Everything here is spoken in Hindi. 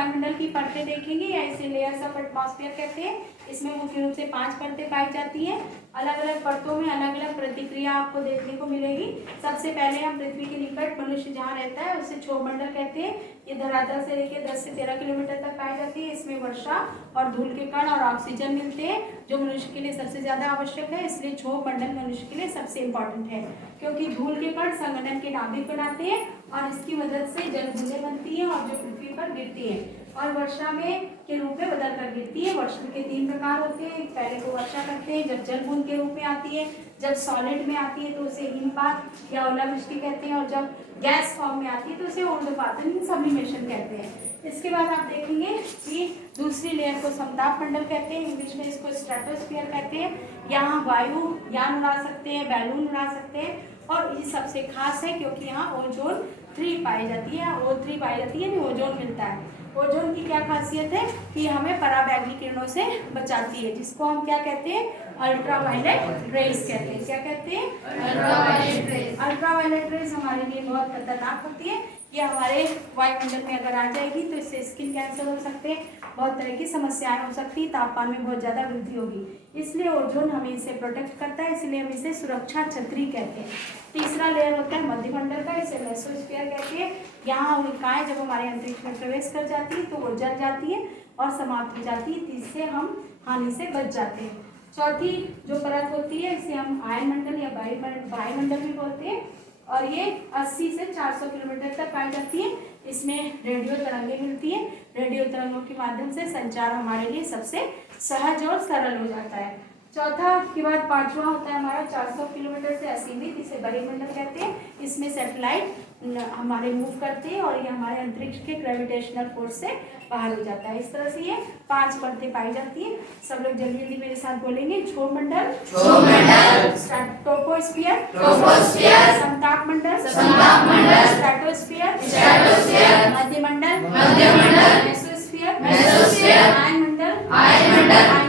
वायुमंडल की परतें देखेंगे या इसे लेयर्स ऑफ एटमॉस्फेयर कहते हैं। इसमें मुख्य रूप से 5 परतें पाई जाती हैं। अलग अलग परतों में अलग अलग प्रतिक्रिया आपको देखने को मिलेगी। सबसे पहले हम पृथ्वी के निकट मनुष्य जहाँ रहता है उसे क्षोभमंडल कहते हैं। ये धरातल से लेकर 10 से 13 किलोमीटर तक पाई जाती है। इसमें वर्षा और धूल के कण और ऑक्सीजन मिलते हैं जो मनुष्य के लिए सबसे ज्यादा आवश्यक है। इसलिए क्षोभमंडल मनुष्य के लिए सबसे इम्पोर्टेंट है, क्योंकि धूल के कण संगठन के नाभिक बनाते हैं और इसकी मदद से जल बूंदें बनती हैं और जो पृथ्वी पर गिरती हैं और वर्षा में के रूप में बदल कर गिरती है। वर्षा के 3 प्रकार होते हैं। पहले को वर्षा करते हैं जब जल बूंद के रूप में आती है, जब सॉलिड में आती है तो उसे हिमपात या ओलावृष्टि कहते हैं, और जब गैस फॉर्म में आती है तो उसे ऊर्ध्वपात सब्लिमेशन कहते हैं। इसके बाद आप देखेंगे कि दूसरी लेयर को समताप मंडल कहते हैं, इंग्लिश में इसको स्ट्रेटोस्फीयर कहते हैं। यहाँ वायु यान उड़ा सकते हैं, बैलून उड़ा सकते हैं और ये सबसे खास है क्योंकि यहाँ ओजोन 3 पाई जाती है, O3 पाई जाती है, ओजोन मिलता है। ओजोन की क्या खासियत है कि हमें पराबैंगनी किरणों से बचाती है, जिसको हम क्या कहते हैं, अल्ट्रावायलेट रेज कहते हैं। क्या कहते हैं, अल्ट्रावायलेट रेज। अल्ट्रावायलेट रेज हमारे लिए बहुत खतरनाक होती है। ये हमारे वायुमंडल में अगर आ जाएगी तो इससे स्किन कैंसर हो सकते हैं, बहुत तरह की समस्याएं हो सकती है, तापमान में बहुत ज़्यादा वृद्धि होगी। इसलिए ओजोन हमें इसे प्रोटेक्ट करता है, इसलिए हम इसे सुरक्षा छतरी कहते हैं। तीसरा लेयर होता है मध्यमंडल का, इसे मेसोस्फीयर कहते हैं। यहाँ उल्काएं जब हमारे अंतरिक्ष में प्रवेश कर जाती है तो वो जल जाती है और समाप्त हो जाती है, जिससे हम हानि से बच जाते हैं। चौथी जो परत होती है इसे हम आयनमंडल या वायुमंडल भी बोलते हैं और ये 80 से 400 किलोमीटर तक पाई जाती है। इसमें रेडियो तरंगें मिलती हैं। रेडियो तरंगों के माध्यम से संचार हमारे लिए सबसे सहज और सरल हो जाता है। चौथा के बाद पांचवा होता है हमारा 400 किलोमीटर से असीमित, इसे बहिर्मंडल कहते हैं। इसमें सैटेलाइट हमारे मूव करते हैं और ये हमारे अंतरिक्ष के ग्रेविटेशनल फोर्स से बाहर हो जाता है। इस तरह से ये 5 परतें पाई जाती हैं। सब लोग जल्दी जल्दी मेरे साथ बोलेंगे। क्षोभमंडल, ट्रोपोस्फियर, समताप मंडल, स्ट्रेटोस्फियर,